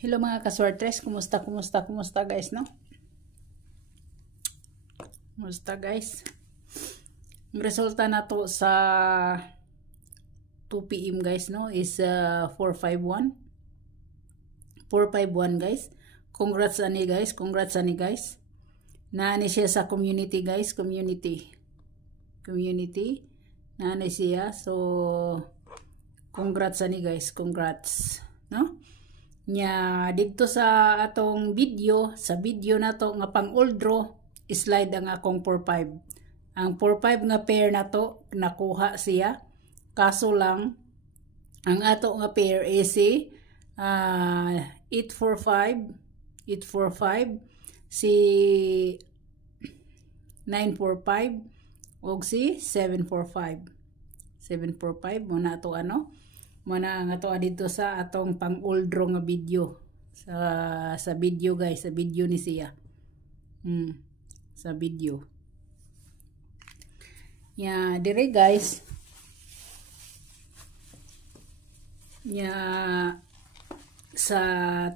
Hello mga kaswertres, kumusta guys, no? Kumusta guys? Ang resulta na to sa 2 PM guys, no, is 451 guys. Congrats ani guys. Naani siya sa community guys, community. Naani siya, so congrats ani guys, congrats, no? Nya dito sa atong video, sa video na to nga pang old draw, slide ang akong 45. Ang 45 nga pair na to nakuha siya, kaso lang ang ato nga pair is si 845 si 945 ug si 745 muna to ano muna nga to dito sa atong pang old draw nga video sa video guys, sa video ni siya sa video dire guys sa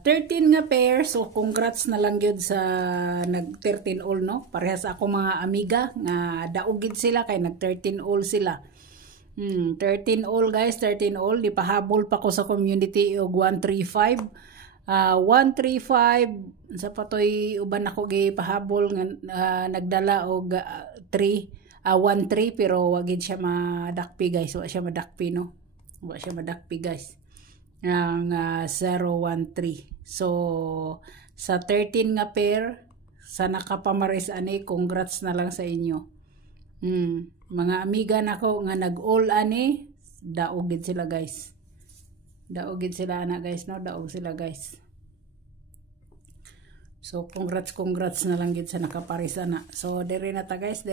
13 nga pair. So congrats na lang gyud sa nag 13 all, no, parehas ako mga amiga nga daog gid sila kay nag 13 all sila. 13 all guys, 13 all. Di pahabol pa ko sa community og 135. 135 sa patoy uban ako gi pahabol nga nagdala og 13 pero wagid siya madakpi guys. Wa siya madakpi, no. Wa siya madakpi guys. Ang 013. So sa 13 nga pair sa nakapamaris ani, congrats na lang sa inyo. Mga amiga nako nga nag-all ani, daog gid sila guys. Daog gid sila ana guys, no, daog sila guys. So congrats na lang gid sa nakaparis ana. So dire na ta guys,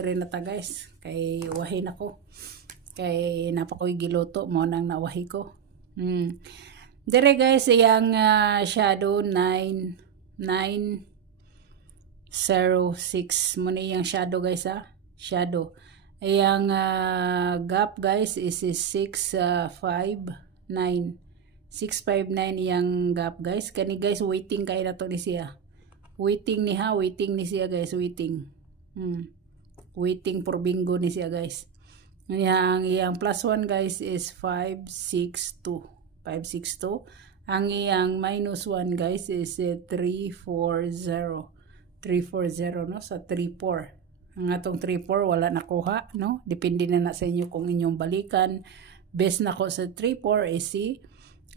kay wahin ako. Kay napakoy giluto mo nang nawahi ko. Dire guys, iyang shadow 906 mo na iyang shadow guys, shadow. Iyang gap guys is 659 iyang gap guys. Kani guys waiting kay na to ni siya. Waiting ni siya guys, waiting for bingo ni siya guys. Iyang plus 1 guys is 562. Ang iyang minus 1 guys is 340, no, sa 34. Ang atong 34 wala nakuha, no, depende na sa inyo kung inyong balikan. Best na ko sa 34 is si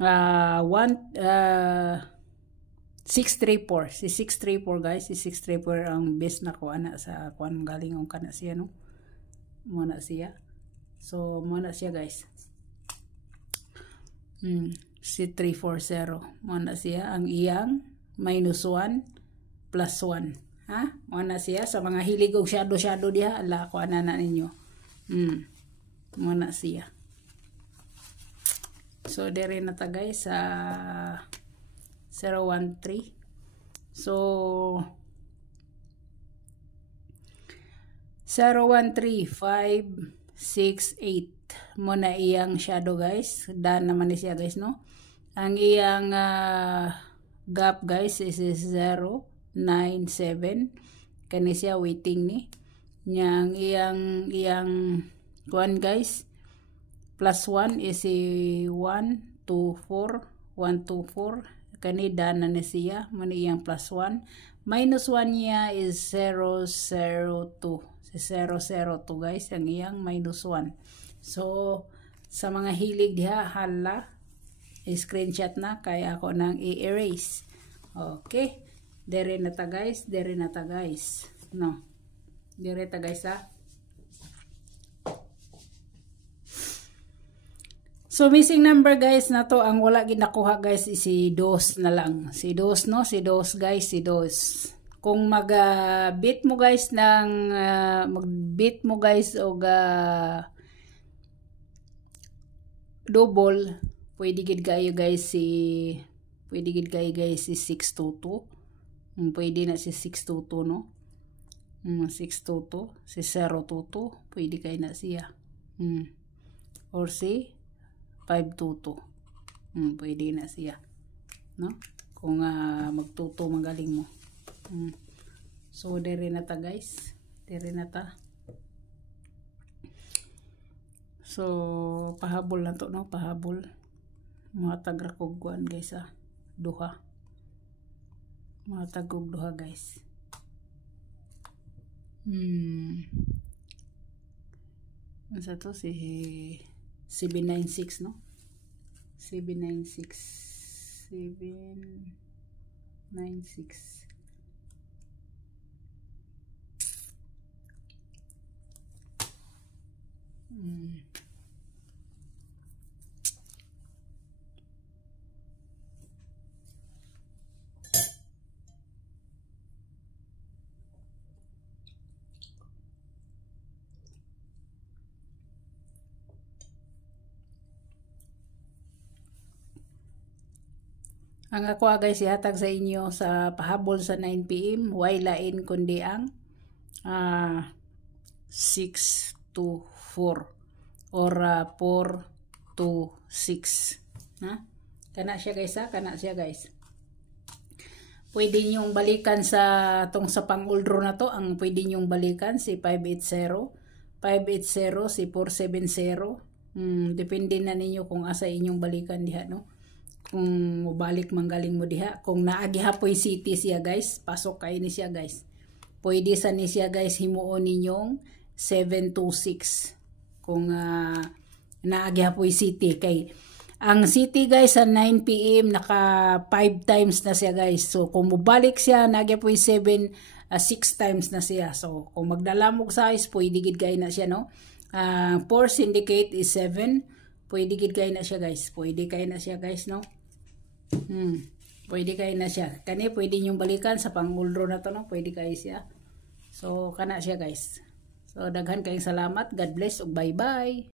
634 guys. Si 634 ang best na ko ana sa kuan galing ang kana siya, no, muna siya. So muna siya guys. Si 340 muna siya ang iyang minus 1 plus 1, muna siya sa mga hilig og shadow diha, ala ko ana na ninyo. Muna siya. So dire na ta guys sa 013. So 013568 muna iyang shadow guys. Dan naman ni siya guys, no. Ang iyang gap guys is 097. Kani siya waiting ni. Yang iyang kuan guys plus 1 is 124. Kani dan na siya muna iyang plus 1. Minus 1 niya is 002. Si 002 guys ang iyang minus 1. So sa mga hilig diha, hala, screenshot na kaya ako nang i-erase. Okay, dire na ta guys, no, dire ta guys So missing number guys na to, ang wala ginakuha guys is si dos na lang. Si dos, no, si dos guys, si dos. Kung mag-beat mo guys ng mag-beat mo guys og double, pwede gid kayo guys si 622. Pwede na si 622, no. 622, si 022, pwede kayo na siya. Or si 522. Pwede na siya, no. kung magtuto magaling mo. So diri na ta guys, diri na ta. So pahabol na to, no, pahabol mga tagrakogguan guys, duha, mga tagog duha guys. Ano to, si 796, no? 796. Ang ako guys ihatag sa inyo sa pahabol sa 9 PM, way lain kundi ang 6 to 4 or 4 to 6. Kana siya guys, kana siya guys. Pwede niyong balikan sa pang-uldro na to, ang pwede niyong balikan si 580, si 470. Depende na ninyo kung asa inyong balikan diha, no? Kung mobalik manggaling mo diha, kung naagi hapoy city siya guys, pasok kay ni siya guys. Pwede sa ni siya guys himuon ninyong 726 kung naagi hapoy city. Kay ang city guys sa 9 PM naka 5 times na siya guys. So kung mobalik siya naagi hapoy 6 times na siya. So kung magdala mo size pwede gid kay na siya, no. 4 syndicate is 7. Pwede gid kay na siya guys. Pwede kay na siya guys, no. Pwede kay na siya. Kani pwede nyong balikan sa pang-uldro na to, no. Pwede kay siya. So kana siya guys. So daghan kayong salamat. God bless ug bye-bye.